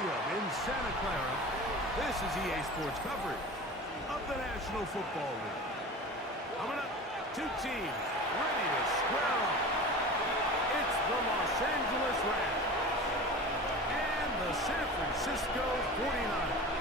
Stadium in Santa Clara. This is EA Sports coverage of the National Football League. Coming up, two teams ready to square off. It's the Los Angeles Rams and the San Francisco 49ers.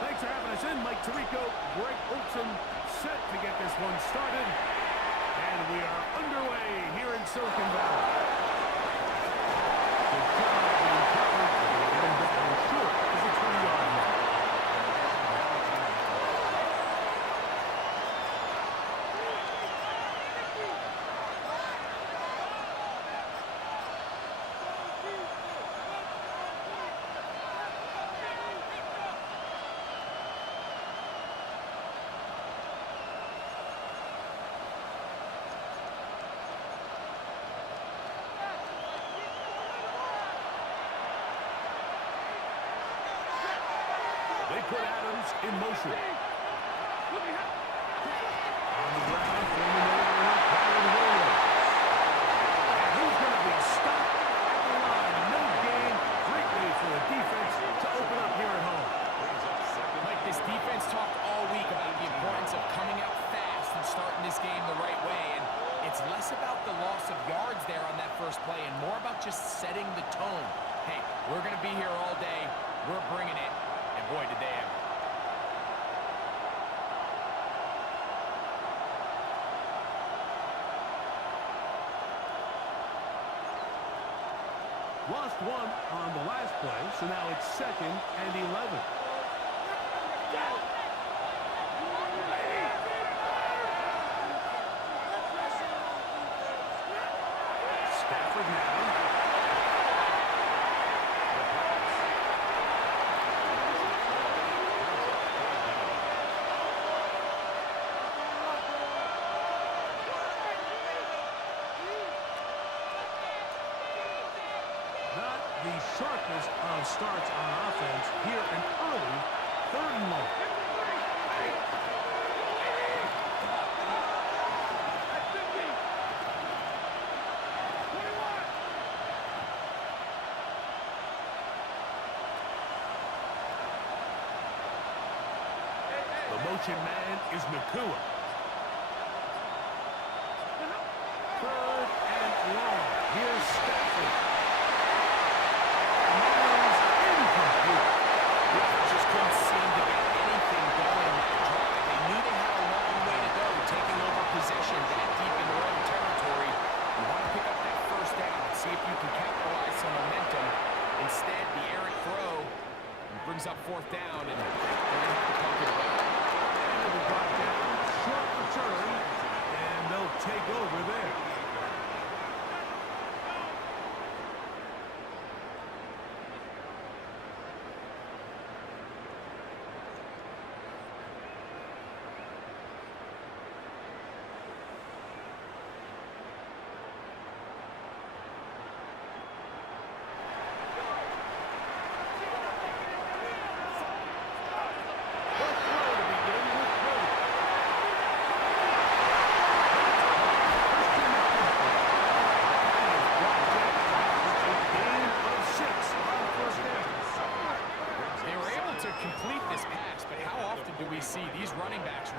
Thanks for having us in. Mike Tirico, Greg Olson, set to get this one started. And we are underway here in Silicon Valley. The crowd being covered, getting down short is the 20-yard line. They put Adams in motion. On the ground, forming the line, Kyron Williams. And who's going to be stopped at the line? No gain. Great way for the defense to open up here at home. Mike, this defense talked all week about the importance of coming out fast and starting this game the right way. And it's less about the loss of yards there on that first play and more about just setting the tone. Hey, we're going to be here all day. We're bringing it. And boy, did they ever. Lost one on the last play, so now it's 2nd and 11. Stafford now. Not the sharpest of starts on offense here an early 3rd and long. The motion man is Nakua. 3rd and long. Here's Stafford. Just couldn't seem to get anything going. They knew they had a long way to go, taking over possession that deep in their own territory. You want to pick up that first down and see if you can capitalize some momentum. Instead, the errant throw brings up 4th down, and they're going to have to pump it away. And the brought down, short return, and they'll take over there.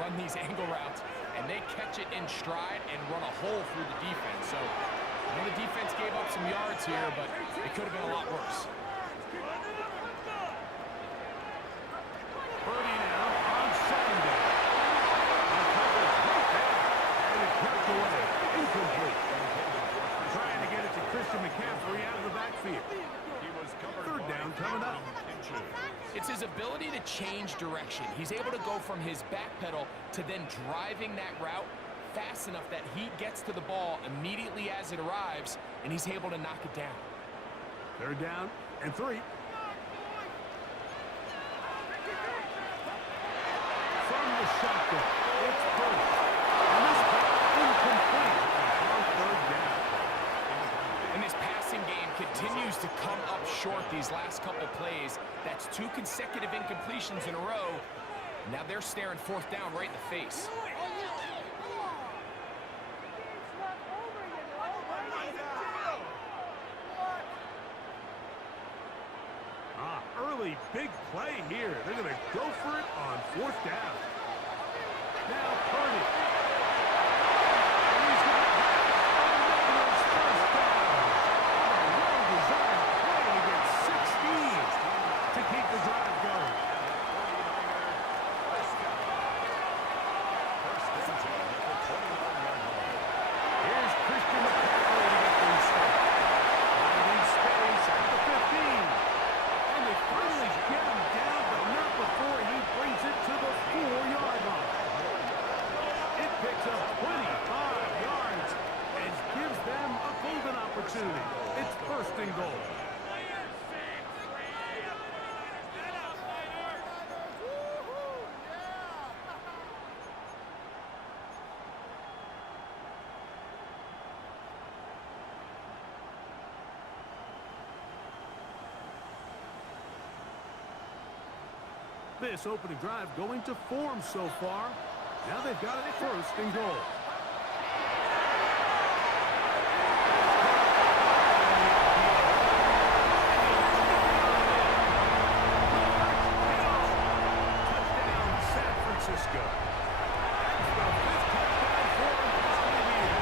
Run these angle routes, and they catch it in stride and run a hole through the defense. So, I know the defense gave up some yards here, but it could have been a lot worse. Birdie now on 2nd down. And it kept away. Incomplete. Trying to get it to Christian McCaffrey out of the backfield. 3rd down coming up. It's his ability to change direction. He's able to go from his back pedal to then driving that route fast enough that he gets to the ball immediately as it arrives, and he's able to knock it down. 3rd down and 3. continues to come up short these last couple plays. That's 2 consecutive incompletions in a row. Now they're staring 4th down right in the face. Early big play here. They're going to go for it on 4th down. Now Purdy. And he's got another first down. A well-designed play to get 16 to keep the drive going. Here's Christian McCaffrey to get things started. Finding space at the 15. And they finally get him down, but not before he brings it to the 4-yard line. It picks up 25 yards and gives them a golden opportunity. It's 1st and goal. This opening drive going to form so far. Now they've got it 1st and goal. Touchdown, San Francisco. That's the 5th touchdown for him this year.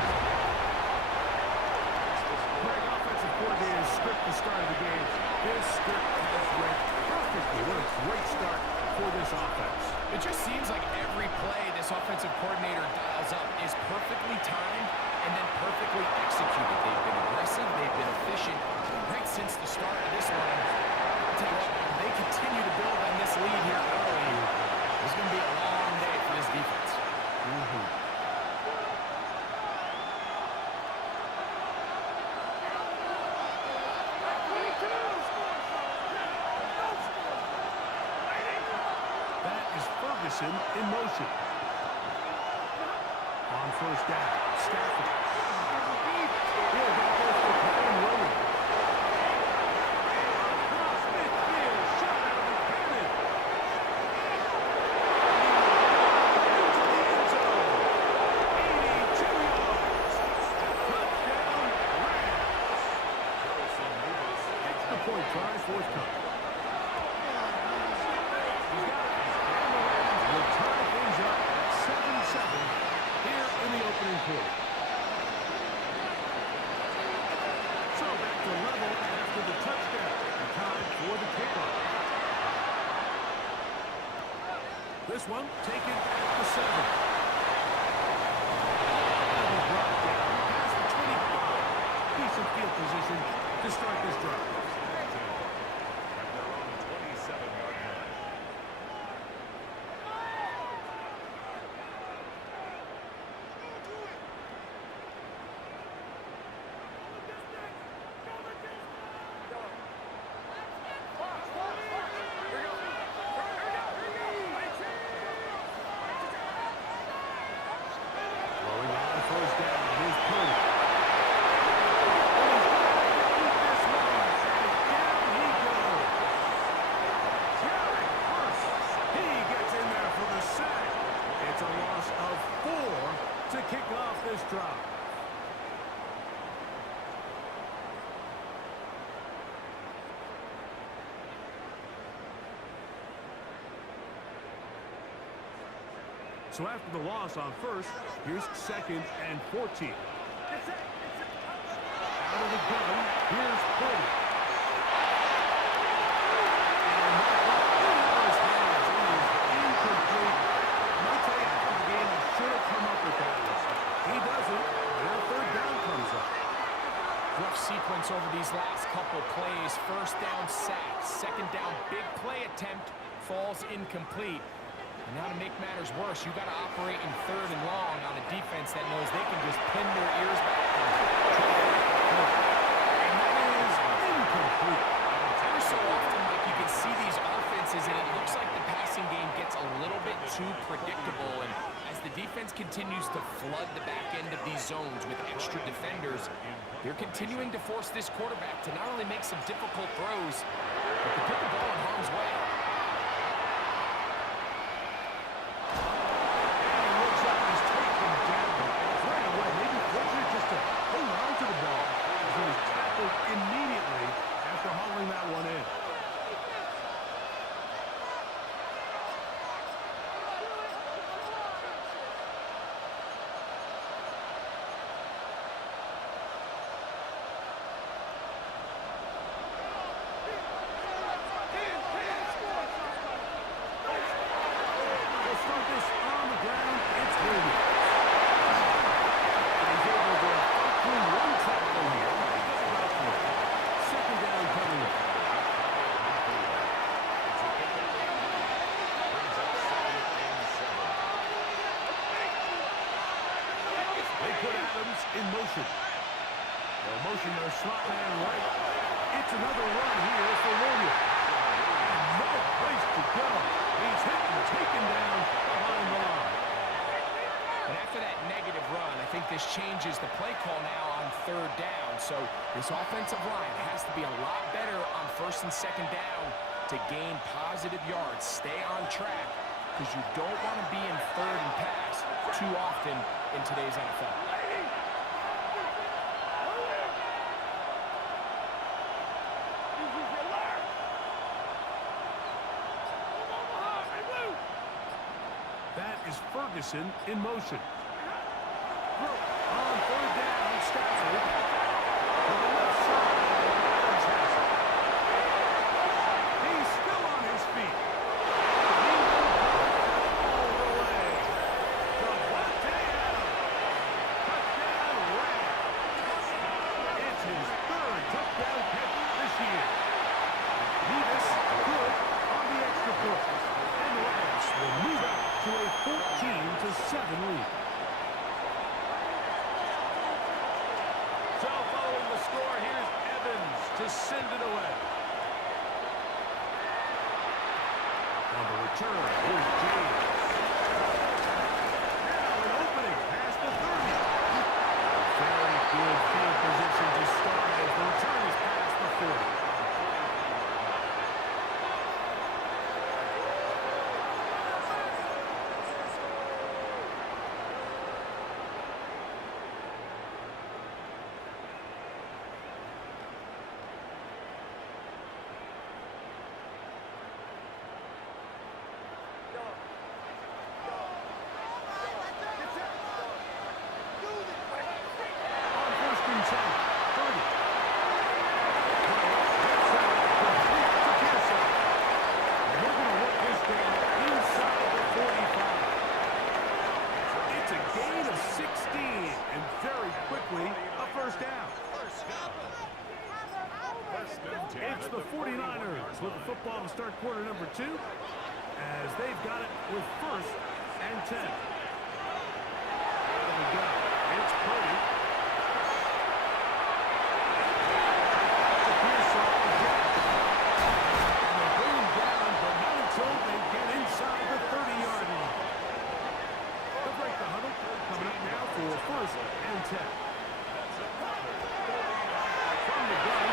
Greg, offensive coordinator's script the start of the game. This script has went perfectly. What a great start for this offense. It just seems like every play this offensive coordinator dials up is perfectly timed and then perfectly executed. They've been aggressive, they've been efficient right since the start of this one. I'll tell you what, if they continue to build on this lead here early, it's going to be a long day for this defense. In motion. On 1st down, Stafford. Here, that goes for Kevin Williams. Smith-Field, shot out of the cannon. Into the end zone. 82 yards. Touchdown, Rams. Extra point try forthcoming. Quarter. So back to level after the touchdown. Time for the kickoff. This one taken at the 7. Brought down past the 25. Decent field position to start this drive. So after the loss on 1st, here's 2nd and 14. Out of the gun, here's Purdy. And that ball in his hands. It is incomplete. I'll tell you, after the game, he should have come up with that. He doesn't. Now 3rd down comes up. Rough sequence over these last couple plays. 1st down sack, 2nd down big play attempt falls incomplete. And now to make matters worse, you got to operate in 3rd and long on a defense that knows they can just pin their ears back. And that is incomplete. Every so often, Mike, you can see these offenses, and it looks like the passing game gets a little bit too predictable. And as the defense continues to flood the back end of these zones with extra defenders, they're continuing to force this quarterback to not only make some difficult throws, but to put the ball in harm's way. And he looks like he's taken down right away. Maybe fortunate just to hold on to the ball as he was tackled immediately after hauling that one in. In motion. They'll motion their slot man right. It's another run here for Williams. No place to go. He's hit and taken down behind the line. And after that negative run, I think this changes the play call now on third down. So this offensive line has to be a lot better on first and second down to gain positive yards. Stay on track because you don't want to be in third and pass too often in today's NFL. That is Ferguson in motion. On third down, Stafford to the left side. He's still on his feet. He will go all the way. Davante Adams. Touchdown Rams. It's his third touchdown catch this year. Nevis good on the extra point. And the Rams will move out to a 14-7 lead. So following the score, here's Evans to send it away. On the return, here's James. Now an opening past the 30. Very good field position to start as the return is past the 40. It's the 49ers with the football to start quarter number 2 as they've got it with first and 10. There we go. It's Purdy. And they bring him down, but not until they get inside the 30-yard line. They'll break the huddle. Coming up now for first and 10. From the gun.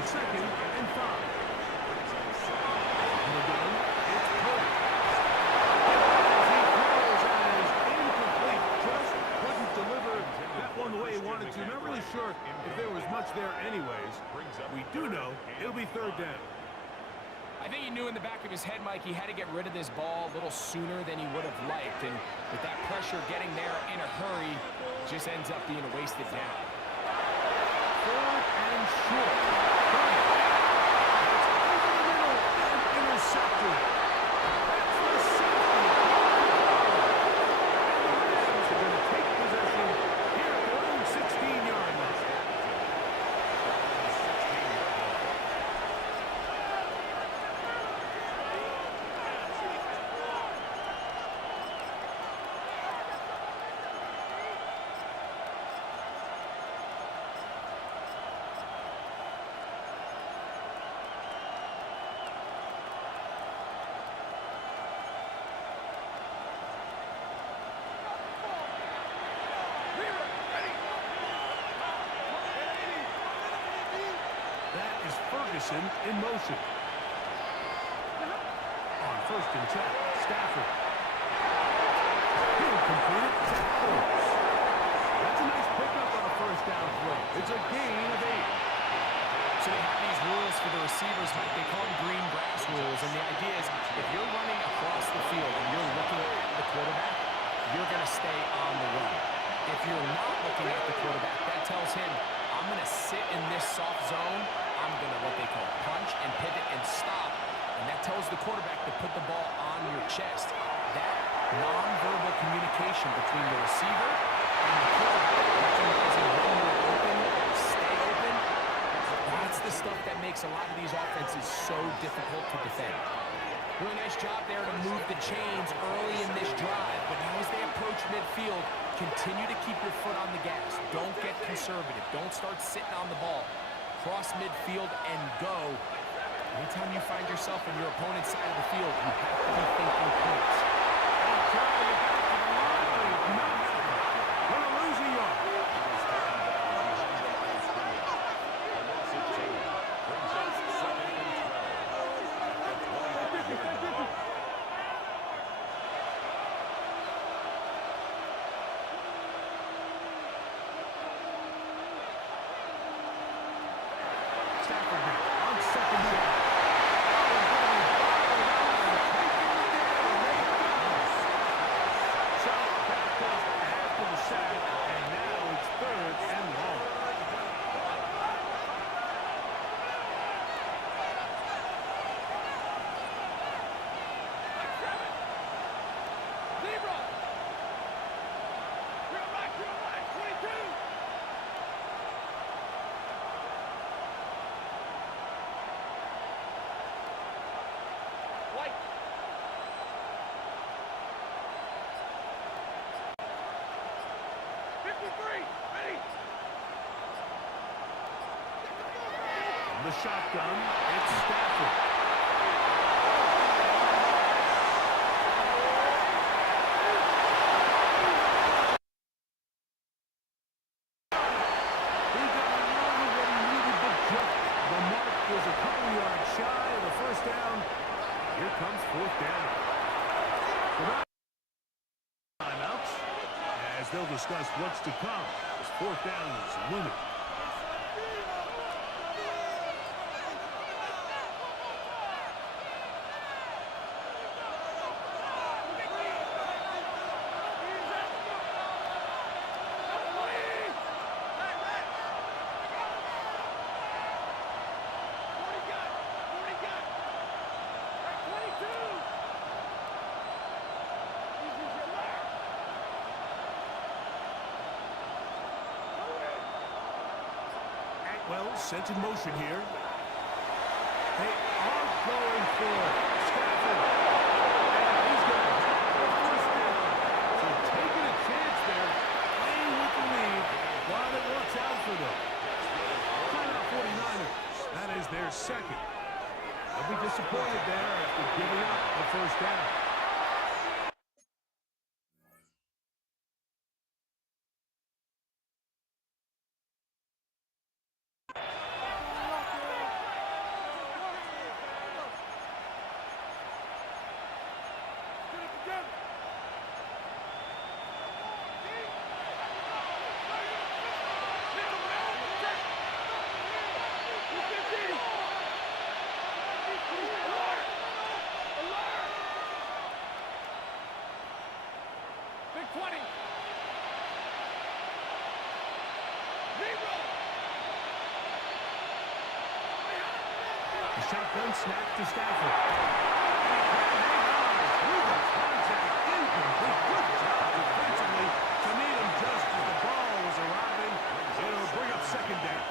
Second and 5. And again, it's Purdy. He throws as incomplete. Just couldn't deliver that one the way he wanted to. Not really sure if there was much there anyways. We do know it'll be third down. I think he knew in the back of his head, Mike, he had to get rid of this ball a little sooner than he would have liked. And with that pressure getting there in a hurry, just ends up being a wasted down. Third and short. Intercepted. That's the safety. And the Rams are going to take possession here at their own 16-yard line. Ferguson in motion. On 1st and 10, Stafford. He'll complete it. That's a nice pickup on a 1st down play. It's a gain of 8. So they have these rules for the receivers, Mike. They call them green grass rules. And the idea is if you're running across the field and you're looking at the quarterback, you're going to stay on the run. If you're not looking at the quarterback, that tells him, I'm going to sit in this soft zone. I'm going to what they call punch and pivot and stop. And that tells the quarterback to put the ball on your chest. That nonverbal communication between the receiver and the quarterback, recognizing when you're open, stay open, that's the stuff that makes a lot of these offenses so difficult to defend. Really nice job there to move the chains early in this drive, but now as they approach midfield, continue to keep your foot on the gas. Don't get conservative. Don't start sitting on the ball. Cross midfield and go. Anytime you find yourself on your opponent's side of the field, you have to be thinking points. Gonna lose a yard. Stafford on 2nd down. The shotgun, it's Stafford. He got a lot of what he needed to jump. The mark was a couple yards shy of the 1st down. Here comes 4th down. Timeouts, as they'll discuss what's to come as 4th down is looming. Well, set in motion here. They are going for it. Stafford. And he's going to have the 1st down. So taking a chance there, playing with the lead while it works out for them. Timeout 49ers. That is their 2nd. They'll be disappointed there after giving up the 1st down. The shotgun snap to Stafford. Contact incomplete. Good job defensively to meet him just as the ball was arriving. It'll bring up 2nd down.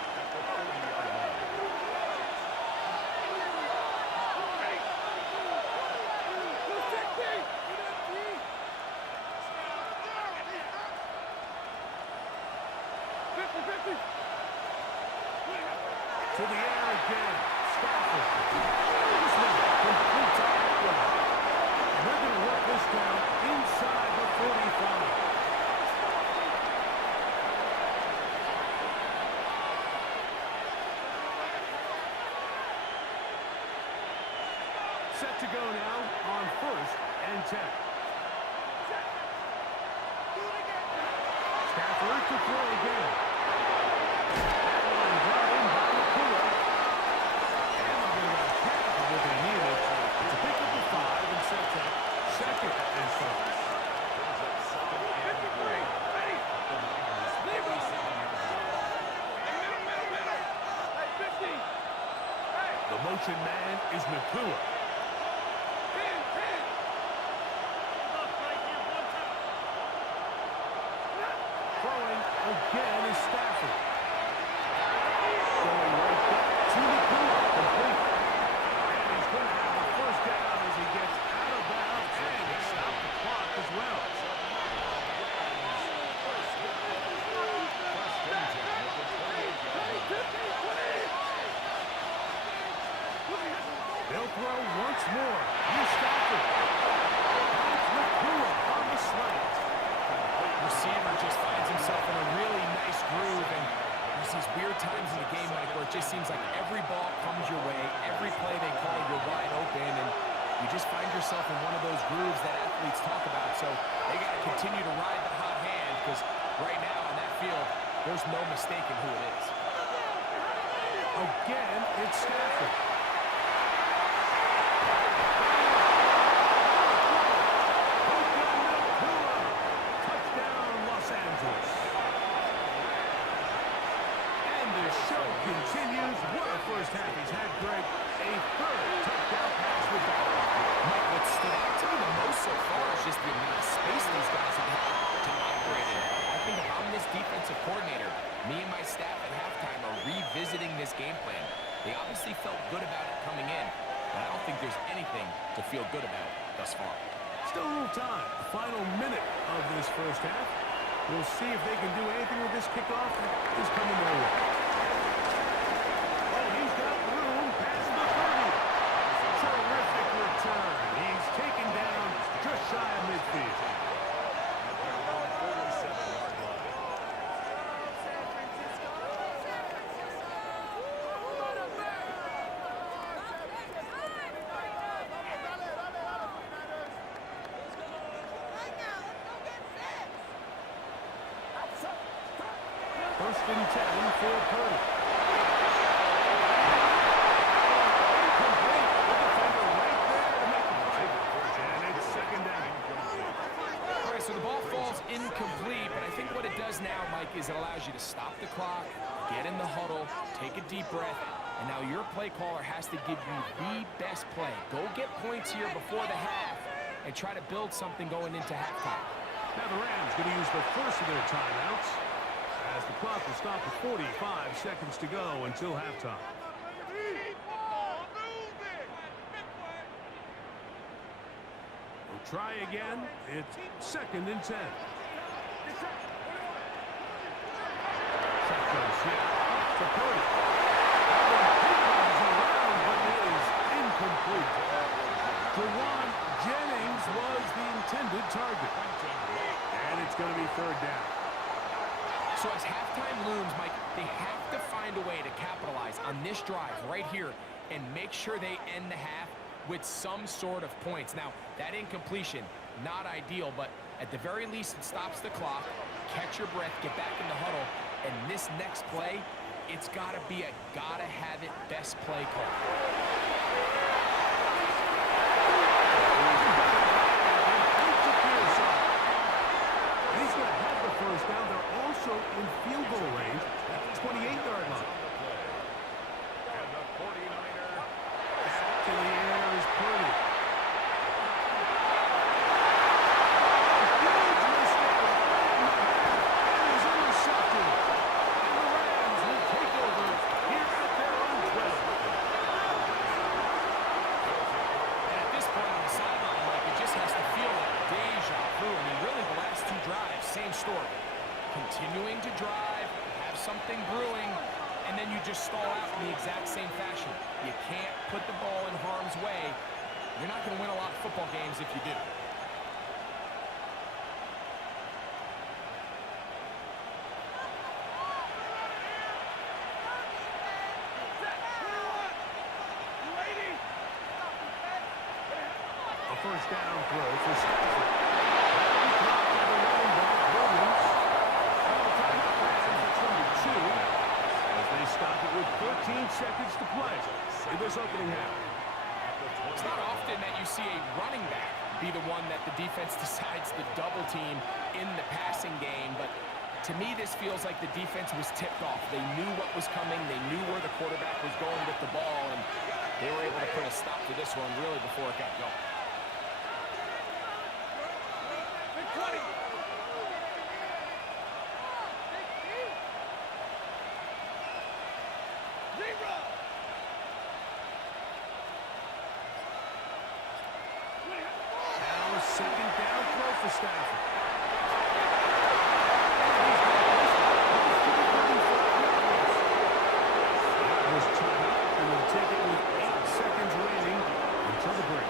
To the air again. Stafford. This one completes on that one. They're going to work this down inside the 45. Set to go now on 1st and 10. Stafford to throw again. That line brought in by Nakua. And they'll get about half of what they needed to pick up the 5 and set that 2nd and 7. The motion man is Nakua. Throwing again is Stafford. Going right back to Nakua. Complete. And he's going to have a 1st down as he gets out of bounds and he stopped the clock as well. They'll throw once more. Here's Stafford. It's Nakua on the slant. Receiver just finds himself in a really nice groove, and there's these weird times in the game, Mike, where it just seems like every ball comes your way, every play they call, you're wide open, and you just find yourself in one of those grooves that athletes talk about. So they got to continue to ride the hot hand, because right now on that field, there's no mistaking who it is. Again, it's Stafford. Continues. What a 1st half he's had, Greg. A 3rd touchdown pass with the ball. Mike, what stood out to me the most so far is just the amount of space these guys have had to operate in. I think if I'm this defensive coordinator, me and my staff at halftime are revisiting this game plan. They obviously felt good about it coming in, but I don't think there's anything to feel good about thus far. Still a little time. Final minute of this 1st half. We'll see if they can do anything with this kickoff that is coming their way. He's got room past the 30. Terrific return. He's taken down just shy of midfield. First and 10 for Purdy. Incomplete, but I think what it does now, Mike, is it allows you to stop the clock, get in the huddle, take a deep breath, and now your play caller has to give you the best play. Go get points here before the half and try to build something going into halftime. Now the Rams going to use the first of their timeouts as the clock will stop at 45 seconds to go until halftime. We'll try again. It's 2nd and 10. Shotgun snap to Purdy. Around, but it is incomplete. Jawan Jennings was the intended target. And it's going to be 3rd down. So as halftime looms, Mike, they have to find a way to capitalize on this drive right here and make sure they end the half with some sort of points. Now, that incompletion, not ideal, but at the very least, it stops the clock. Catch your breath, get back in the huddle, and this next play, it's got to be a gotta-have-it best play call. He's going to have the 1st down. They're also in field goal range at the 28-yard line. And the 49er back to the air is Purdy. Huge mistake. And he's intercepted. And the Rams will take over here at their own 12. And at this point on the sideline, Mike, it just has to feel like deja vu. I mean, really, the last 2 drives, same story. Continuing to drive, have something brewing, and then you just stall out in the exact same fashion. You can't put the ball in harm's way. You're not going to win a lot of football games if you do. first down throw for Stafford. That'll be caught by the running back, Williams. Number 2, as they stop it with 13 seconds to play in this opening half. It's not often that you see a running back be the one that the defense decides to double team in the passing game, but to me this feels like the defense was tipped off. They knew what was coming, they knew where the quarterback was going with the ball, and they were able to put a stop to this one really before it got going. Now a second down throw for Stafford. That was tied up, and we'll take it with 8 seconds remaining until the break.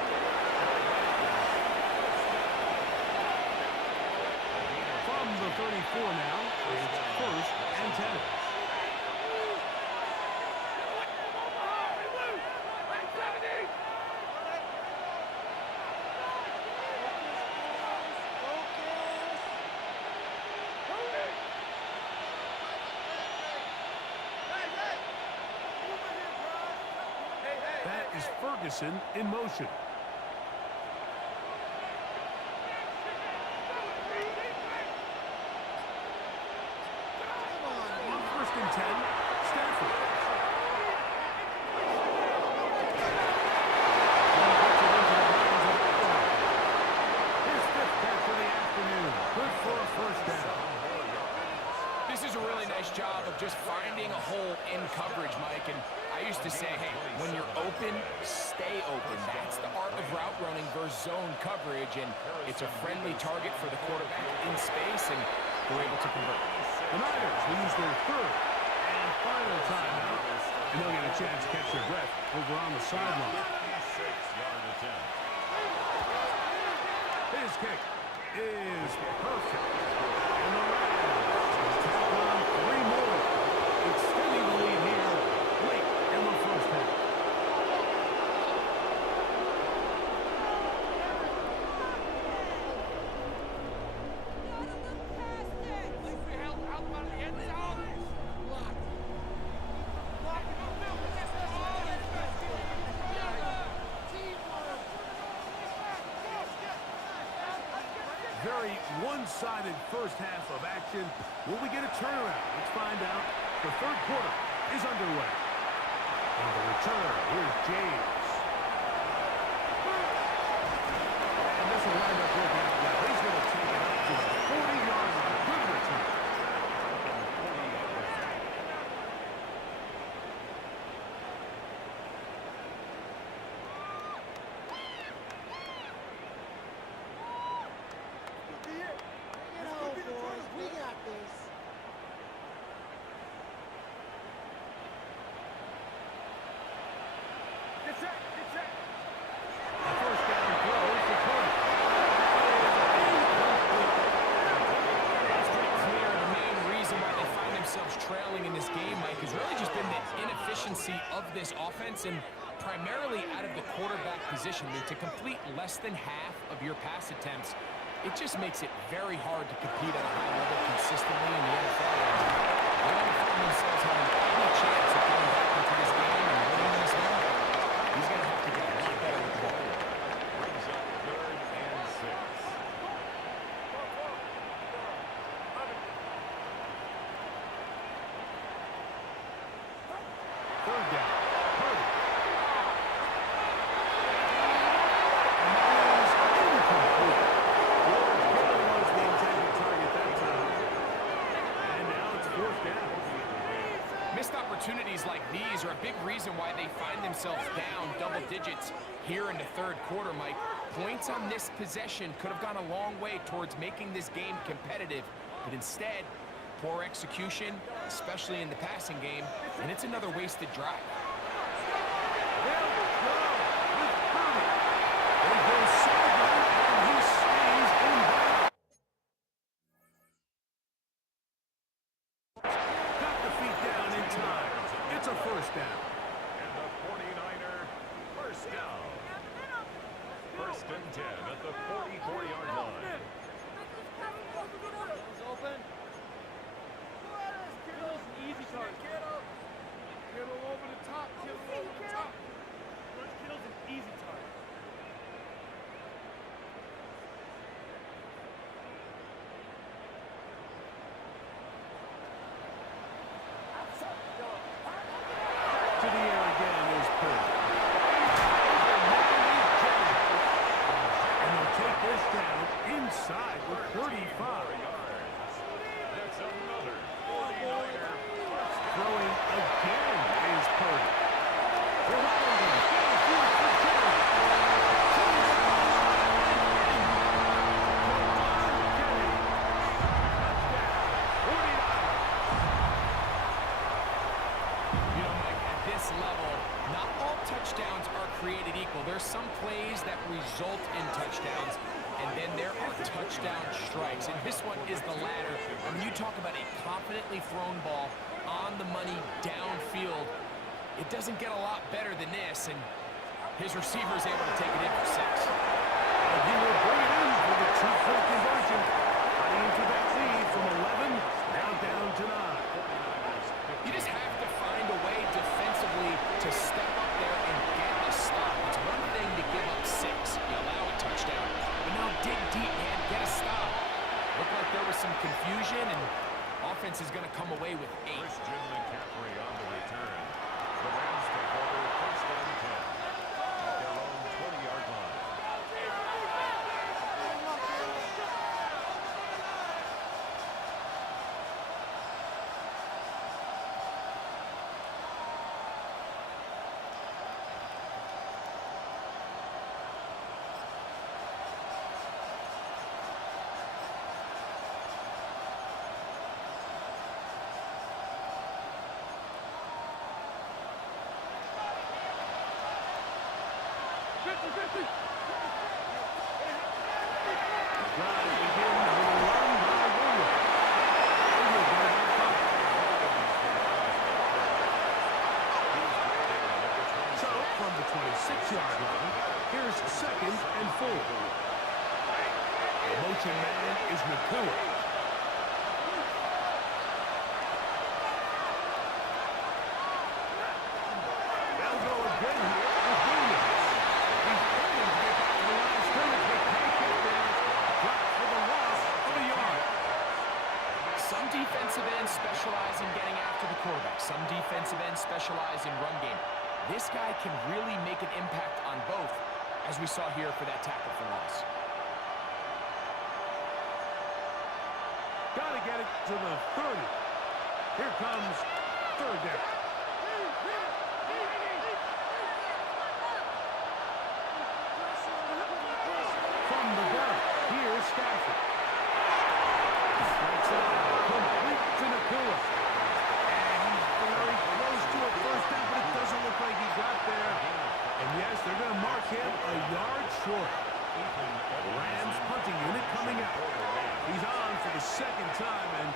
From the 34 now, it's first and 10. That is Ferguson in motion. On first and 10, Stafford. His 5th catch of the afternoon. Good for a first down. This is a really nice job of just finding a hole in coverage, Mike. And I used to say, hey, when you're open, stay open. That's the art of route running versus zone coverage, and it's a friendly target for the quarterback in space, and we're able to convert. The Niners lose their 3rd and final timeout, and they'll get a chance to catch their breath over on the sideline. His kick is perfect. And the Rams tack on 3 more, extending the lead here late in the first half. Very one-sided first half of action. Will we get a turnaround? Let's find out. The 3rd quarter is underway. On the return, here's James. And this will wind up working out well. He's going to take it up to the 40-yard line. Good return. A first down throw for Cody. It's pretty clear the main reason why they find themselves trailing in this game, Mike, has really just been the inefficiency of this offense and primarily out of the quarterback position. I mean, to complete less than half of your pass attempts, it just makes it very hard to compete at a high level consistently in the NFL. They don't find themselves having any chance of coming back into this game and winning this one. He's going to have to get a lot better with the ball. Brings up 3rd and 6. Third down. Purdy. Missed opportunities like these are a big reason why they find themselves down double digits here in the 3rd quarter, Mike. Points on this possession could have gone a long way towards making this game competitive, but instead, poor execution, especially in the passing game, and it's another wasted drive. There we go with Purdy. They go sideline, and he stays in bounds. Got the feet down in time. It's a first down. And the 49er first down. First and 10 at the 44-yard line. Open. Kittle's an easy target. Kittle over the top. Kittle over the top. Kittle's an easy target. To the air again is Purdy. And they'll take this down inside with 35. That's another 49er. Throwing again is Purdy. Behind him. Downfield for Kittle. You know, Mike, at this level, not all touchdowns are created equal. There's some plays that result in touchdowns, and then there are touchdown strikes. And this one is the latter. I mean, you talk about a confidently thrown ball on the money downfield. It doesn't get a lot better than this, and his receiver is able to take it in for 6. And he will bring it in for the 2-point conversion. Cutting into that lead from 11, now down to 9. You just have to find a way defensively to step up there and get a stop. It's one thing to give up 6. You allow a touchdown. But now dig deep, man. Get a stop. Looked like there was some confusion, and offense is going to come away with 8. Christian McCaffrey on the return. The Rams take over first and 10 at their own 20-yard line. Drive begins with a run by Williams. So, from the 26-yard line, here's 2nd and 4. The motion man is Nakua. They'll go again here with Williams. He's fighting to get back to the line of scrimmage, but can't get there. Dropped for the loss of a yard. Some defensive ends specialize in getting after the quarterback. Some defensive ends specialize in run game. This guy can really make an impact on both, as we saw here for that tackle for loss. Got to get it to the 30. Here comes 3rd down. From the gun, here's Stafford. Strikes out, complete to Nakua. And he's very close to a first down, but it doesn't look like he got there. And yes, they're going to mark him a yard short. The Rams punting unit coming out. He's on for the 2nd time and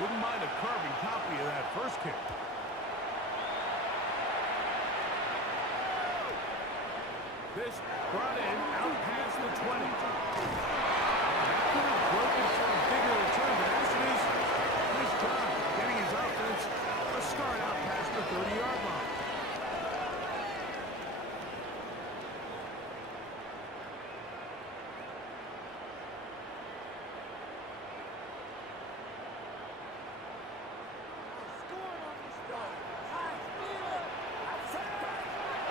wouldn't mind a carbon copy of that first kick. This brought in out past the 20. That could have broken for a bigger return, but as it is, nice job getting his offense a start out past the 30-yard line.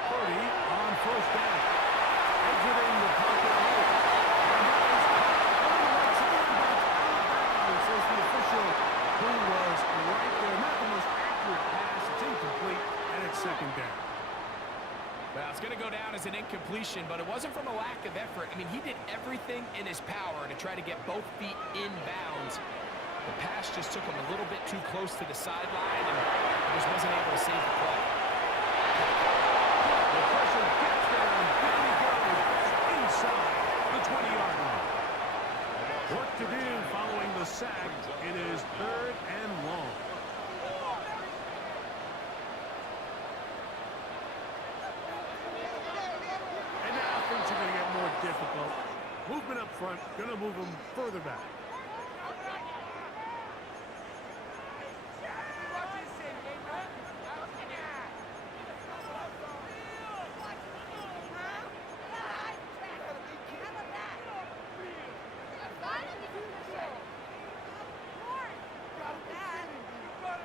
Purdy on 1st down. Exiting the pocket late. And that is on the right side, but out of bounds, says the official, who was right there. Not the most accurate pass. It's incomplete, and it's 2nd down. Well, it's going to go down as an incompletion, but it wasn't from a lack of effort. I mean, he did everything in his power to try to get both feet in bounds. The pass just took him a little bit too close to the sideline, and he just wasn't able to save the play. The pressure gets there, and there he goes inside the 20-yard line. Work to do following the sack. It is 3rd and long. And now things are going to get more difficult. Movement up front, gonna move them further back.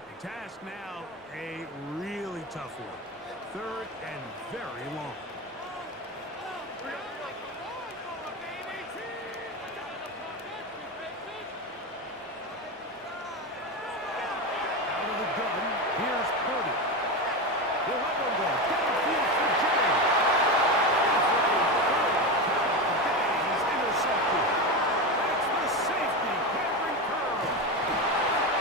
The task now, a really tough one. Third and very long. Out of the gun, here's Purdy. He'll let one go. Downfield for Jay. He's intercepted. That's the safety, Henry Curl.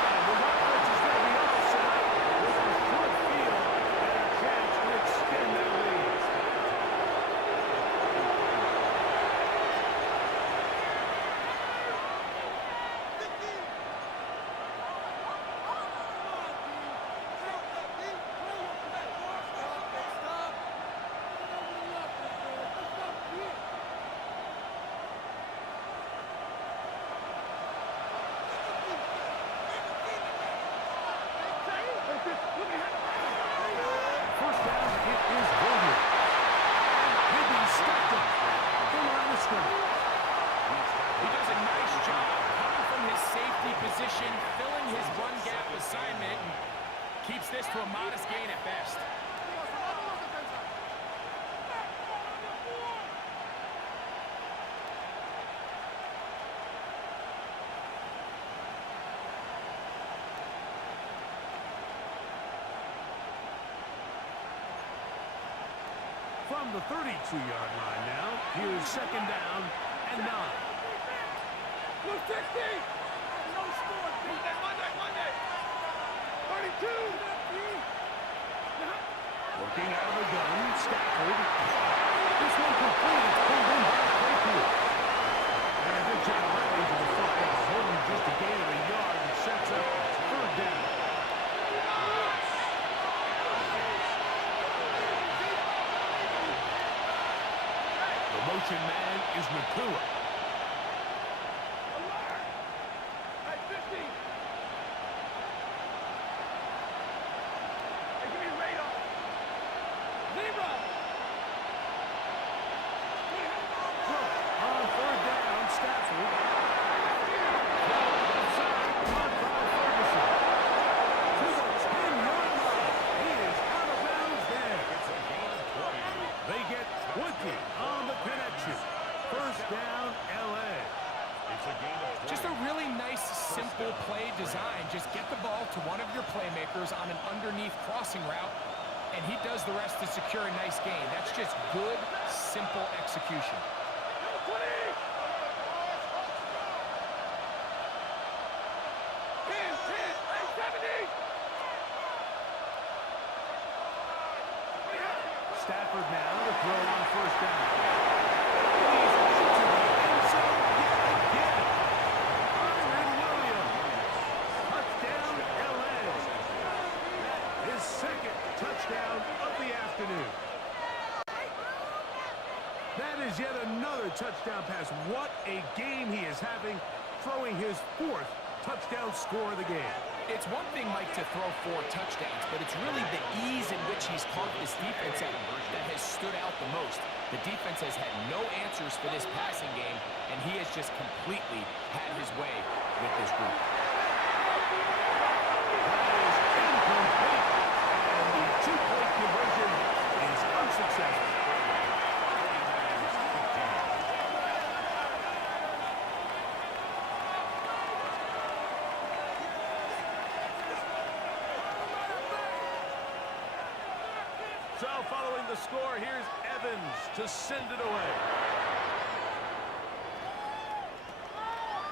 And the white coach is going to be offside with a short field and a chance to extend their lead. First down, it is Williams. Higgins stopped him. From around the scrimmage. He does a nice job coming from his safety position, filling his run gap assignment, and keeps this to a modest gain at best. From the 32-yard line now, here's second down and 9. 260! No score! Monday! 32! Working out of the gun, Stafford. This one complete. It's pulled in by Claypool. And a good job rallying to the football. Holding just a gain of a yard and sets up third down. The motion man is Nakua. Hey, 50! Hey, give me radar! Zero! On third down, Stafford. Outside, caught by Ferguson. To the 10-yard line. He is out of bounds there. It's a gain of 20. They get 20 on the connection. First down, L.A. It's a gain of 20. Just a really nice, simple play design. Just get the ball to one of your playmakers on an underneath crossing route, and he does the rest to secure a nice gain. That's just good, simple execution. 20! 10! Hey, 70! Stafford now to throw on first down. He's into the end zone yet again. Kyren Williams. Touchdown, L.A. His second touchdown of the afternoon. That is yet another touchdown pass. What a game he is having, throwing his fourth touchdown score of the game. It's one thing, Mike, to throw 4 touchdowns, but it's really the ease in which he's carved this defense out that has stood out the most. The defense has had no answers for this passing game, and he has just completely had his way with this group. That is incomplete. And the two-point conversion is unsuccessful. So following the score, here's Evans to send it away.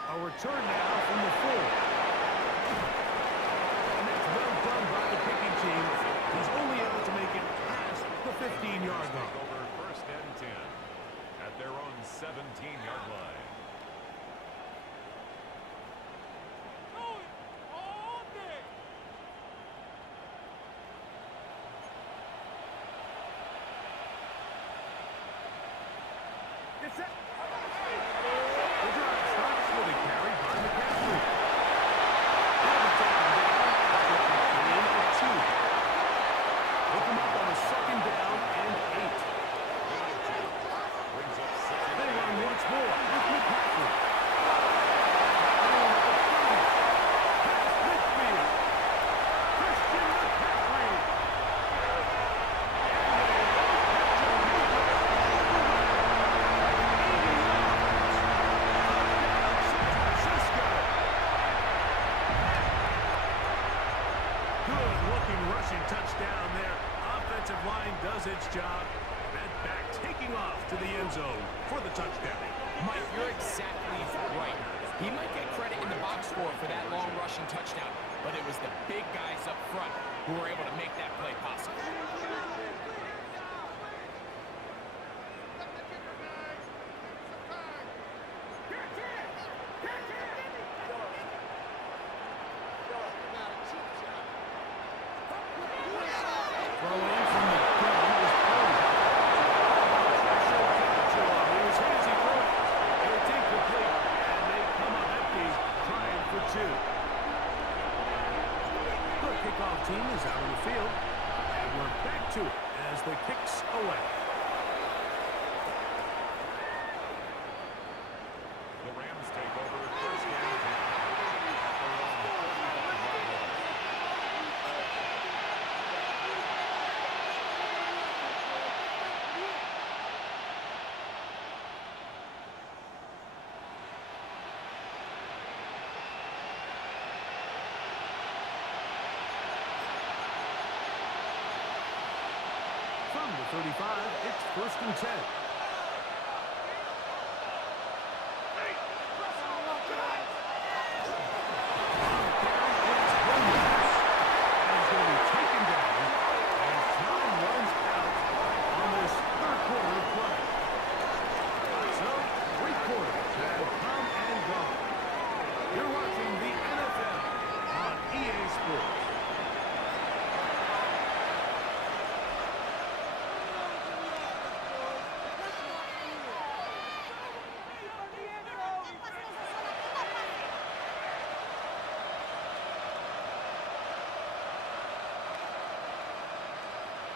A return now from the 4. And that's well done by the kicking team. He's only able to make it past the 15-yard line. Over first and 10 at their own 17-yard line. All day! Get set! does its job. That back taking off to the end zone for the touchdown. Mike, you're exactly right. He might get credit in the box score for that long rushing touchdown, but it was the big guys up front who were able to make that play possible. Team is out on the field, and we're back to it as the kicks away. The Rams take over first and 10. Around the 45-yard line. From the 35, it's first and 10.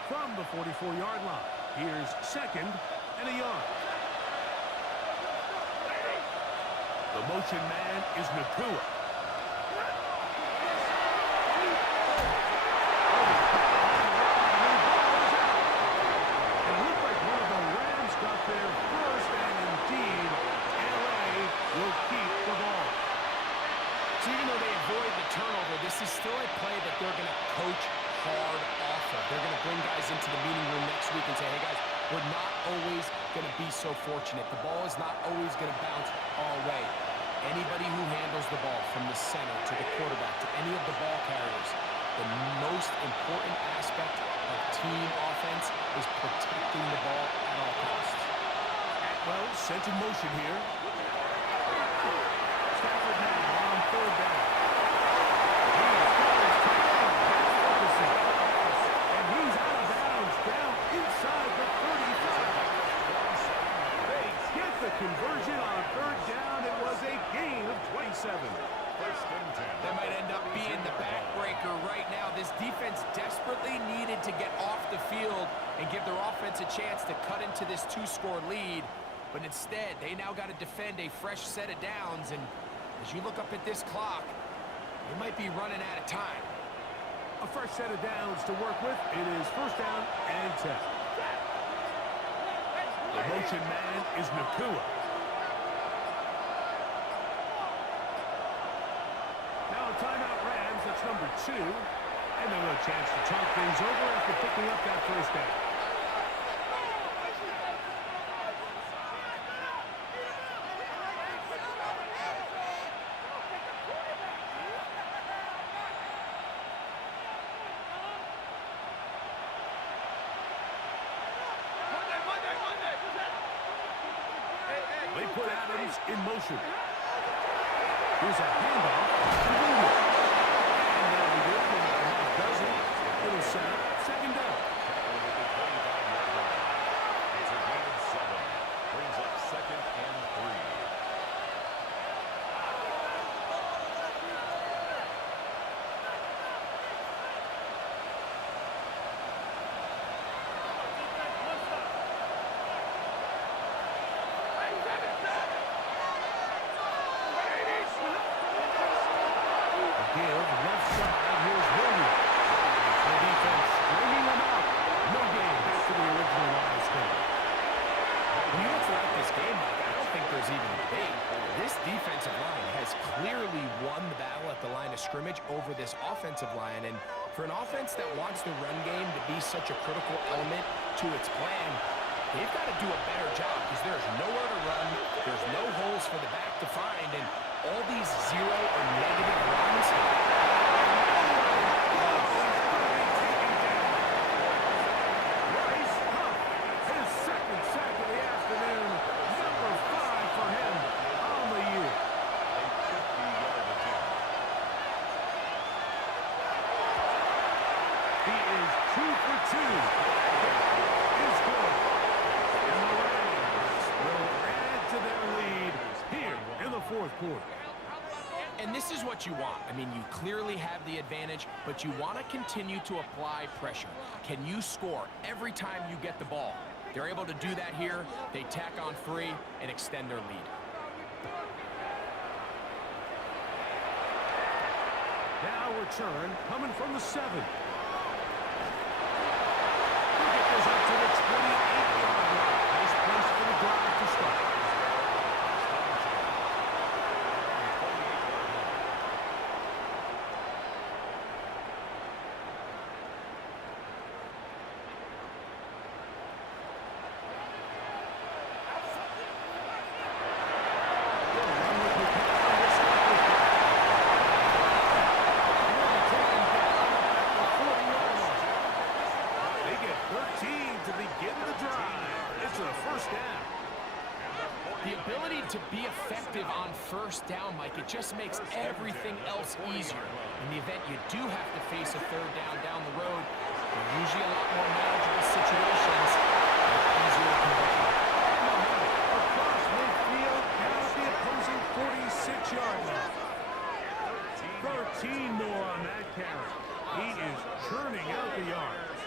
From the 44-yard line, here's second and a yard. The motion man is Nakua. It looked like one of the Rams got there first, and indeed, LA will keep the ball. So even though they avoid the turnover, this is still a play that they're going to coach hard off of. They're going to bring guys into the meeting room next week and say, hey guys, we're not always going to be so fortunate. The ball is not always going to bounce our way. Anybody who handles the ball from the center to the quarterback to any of the ball carriers, the most important aspect of team offense is protecting the ball at all costs. Atwell sent in motion here. Stafford now on third down. And he's out of bounds down inside the 35. They get the conversion on third down. It was a gain of 27. First and 10. That might end up being the backbreaker right now. This defense desperately needed to get off the field and give their offense a chance to cut into this two-score lead. But instead, they now got to defend a fresh set of downs. And as you look up at this clock, they might be running out of time. A fresh set of downs to work with. It is first down and 10. The motion man is Nakua. Now a timeout Rams, that's number 2. And another chance to talk things over after picking up that first down. They put Adams in motion. Here's a handoff to Williams. And that'll be good for a half dozen. It'll set up second down. Tackling at the 25-yard line. It's a gain of 7. Brings up second and 3. Give left side. Here's Williams. The defense stringing them out. No gain. Back to the original line of scrimmage. When you look throughout this game, Mike, I don't think there's even a debate. This defensive line has clearly won the battle at the line of scrimmage over this offensive line, and For an offense that wants the run game to be such a critical element to its plan, they've got to do a better job because there's nowhere to run, there's no holes for the back to find, and all these zero or negative runs. Bryce Huff, his second sack of the afternoon, number 5 for him on the year. A 50-yard attempt. He is 2 for 2. Is good. And the Rams will add to their lead here in the fourth quarter. And this is what you want. I mean, you clearly have the advantage, but you want to continue to apply pressure. Can you score every time you get the ball? They're able to do that here. They tack on 3 and extend their lead. Now return coming from the 7. It goes up to the 28-yard line. Nice place for the drive to start. They get 13 to begin the drive. It's a first down. The ability to be effective on first down, Mike, it just makes everything else easier. In the event you do have to face a third down the road, they're usually a lot more manageable situations and easier to convert. Across midfield, now at the opposing 46-yard line. 13 more on that carry. He is churning out the yards.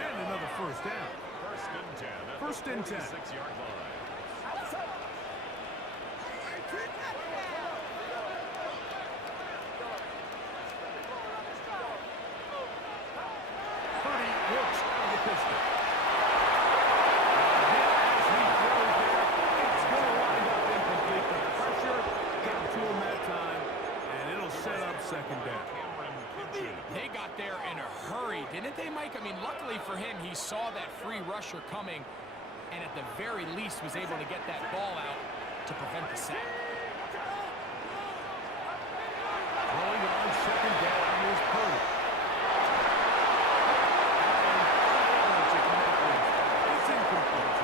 And another first down. First and 10. First and 10. 6-yard line. Purdy works out of the pistol. As he throws there, it's going to wind up incomplete. The pressure got to him that time, and it'll set up second down. They got there in a hurry, didn't they, Mike? I mean, luckily for him, he saw that free rusher coming, and at the very least was able to get that ball out to prevent the sack. Throwing on second down is Purdy. It's incomplete.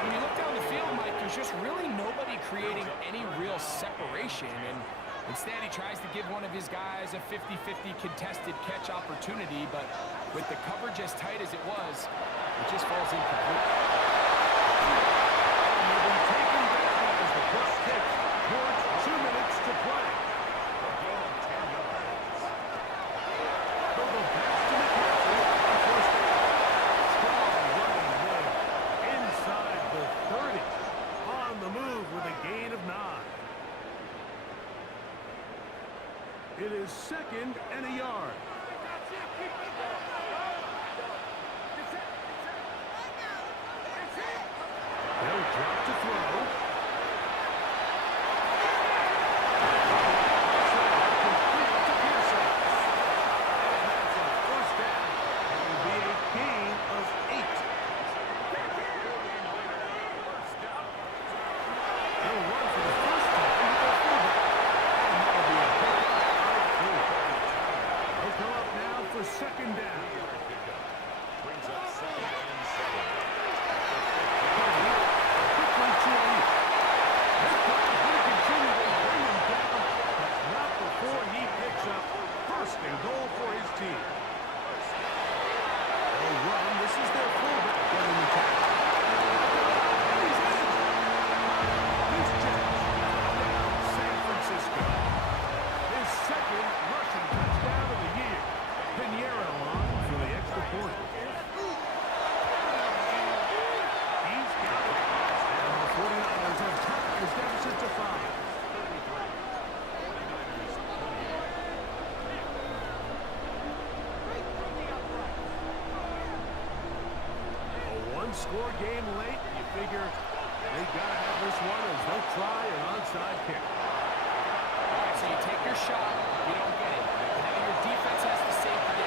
When you look down the field, Mike, there's just really nobody creating any real separation, and instead he tries to give one of his guys a 50-50 contested catch opportunity, but with the coverage as tight as it was, it just falls incomplete. And they've been taken down as the clock ticks towards 2 minutes to play. They'll go back to McCaffrey on first down. Strong running there inside the 30. On the move with a gain of 9. It is second and a yard. They'll drop to throw. Complete to Pearson. And that's a first down. It will be a gain of 8. They'll run for the first time with their fullback. And that'll be a pickup of 4. They'll come up now for second down. Brings up second and 7. Quickly to Ayuk. This drive will continue to bring him down, but not before he picks up first and goal for his team. They'll run. This is their fullback getting the tackle. And he's in. This Jets down San Francisco. His second rushing touchdown of the year. Pinheiro on for the extra point. He's got it. And the 49ers have cut this deficit to 5. A one-score game late. You figure they've got to have this one as they'll try an onside kick. All right, so you take your shot, you don't get it. Now your defense has to save the day.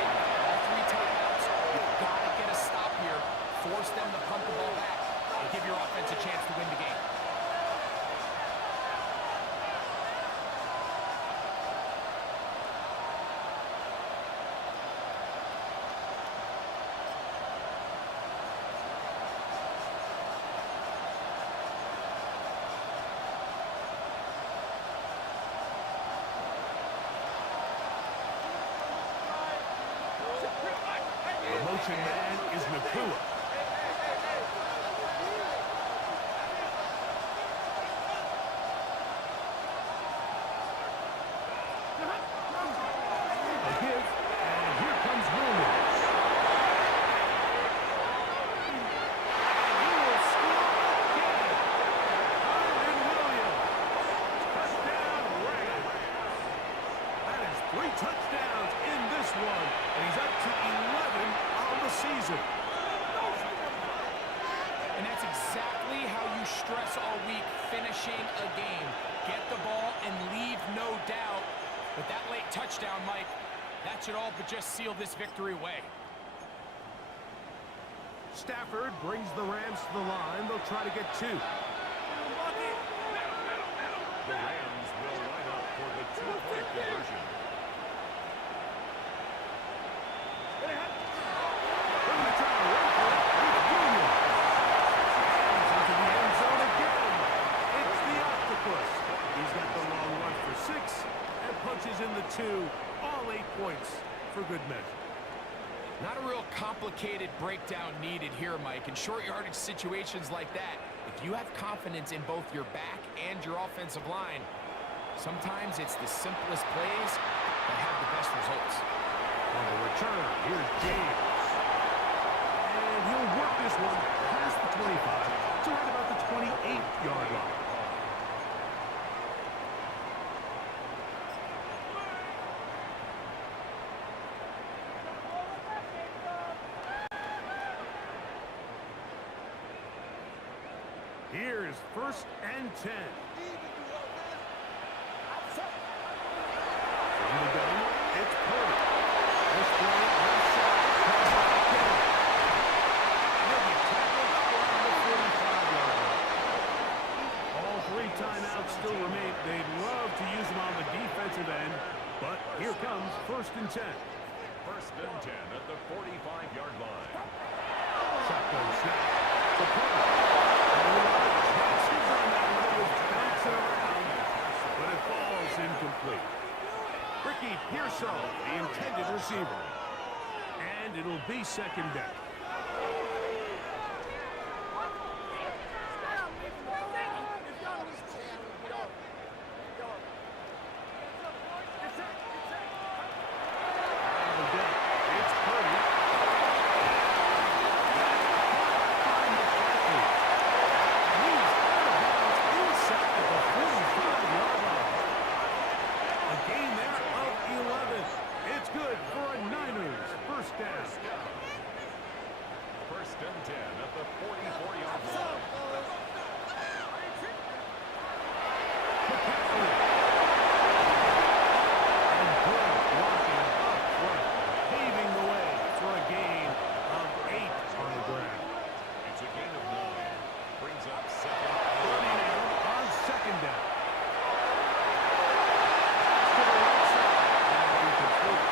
approaching man is Nakua. A give, and here comes Williams. And he will score again. Kyren Williams. Touchdown, Rams. That is 3 touchdowns in this one, and he's up to 11 on the season. And that's exactly how you stress all week, finishing a game. Get the ball and leave no doubt. But that late touchdown, Mike, that should all but just seal this victory away. Stafford brings the Rams to the line. They'll try to get 2. The Rams will line up for the 2-point conversion. They're going to try to run for it. It's Williams. Into the end zone again. It's the octopus. He's got the long run for 6 and punches in the 2. All 8 points for good measure. Not a real complicated breakdown needed here, Mike. In short yardage situations like that, if you have confidence in both your back and your offensive line, sometimes it's the simplest plays that have the best results. On the return, here's James. And he'll work this one past the 25 to right about the 28-yard line. Here's 1st and 10. From the gun, it's Purdy. This play, one shot, and he'll be tackled around the 45-yard line. All 3 timeouts still remain. They'd love to use them on the defensive end, but here comes 1st and 10. 1st and 10 at the 45-yard line. Shotgun snap to Purdy. Chances on that one was bouncing around, but it falls incomplete. Ricky Pearsall, the intended receiver. And it'll be 2nd down. It's Purdy. It's good for a Niners 1st down. 1st and 10 at the 44-yard line. McCaffrey. And good blocking up front, paving the way for a gain of 8 on the ground. It's a gain of 9. Brings up 2nd. Purdy now on 2nd down. To the right side. And incomplete.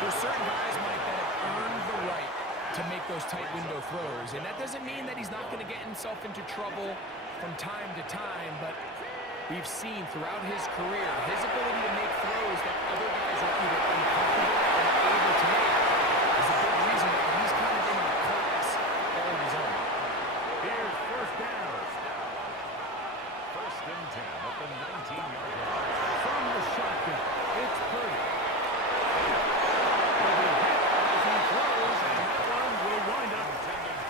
There's certain guys, Mike, that have earned the right to make those tight window throws. And that doesn't mean that he's not going to get himself into trouble from time to time, but we've seen throughout his career his ability to make throws that other guys are either uncomfortable or able to make is a big reason why he's kind of in a class all of his own. Here's 1st down. 1st and 10 at the 19-yard line. From the shotgun, it's Purdy. He'll be hit as he throws, and that one will wind up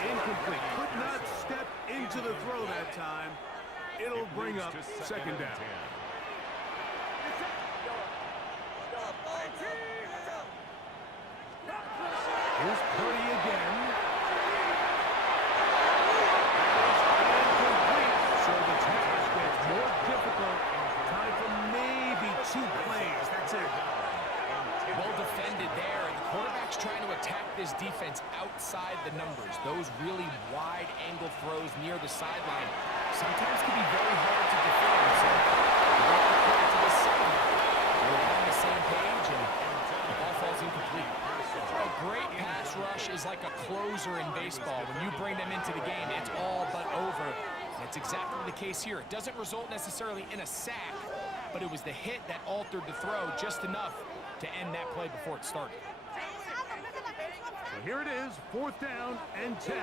incomplete. Could not step into the throw that time. It'll bring up 2nd down. Here's Purdy again. Incomplete, so the task gets more difficult. Time for maybe 2 plays. That's it. Well defended there, and the quarterback's trying to attack this defense outside the numbers. Those really wide angle throws near the sideline sometimes can be very hard to defend. So you want to play to this secondary. We're all on the same page, and the ball falls incomplete. A great pass rush is like a closer in baseball. When you bring them into the game, it's all but over. That's exactly the case here. It doesn't result necessarily in a sack, but it was the hit that altered the throw just enough to end that play before it started. So here it is, 4th down and 10.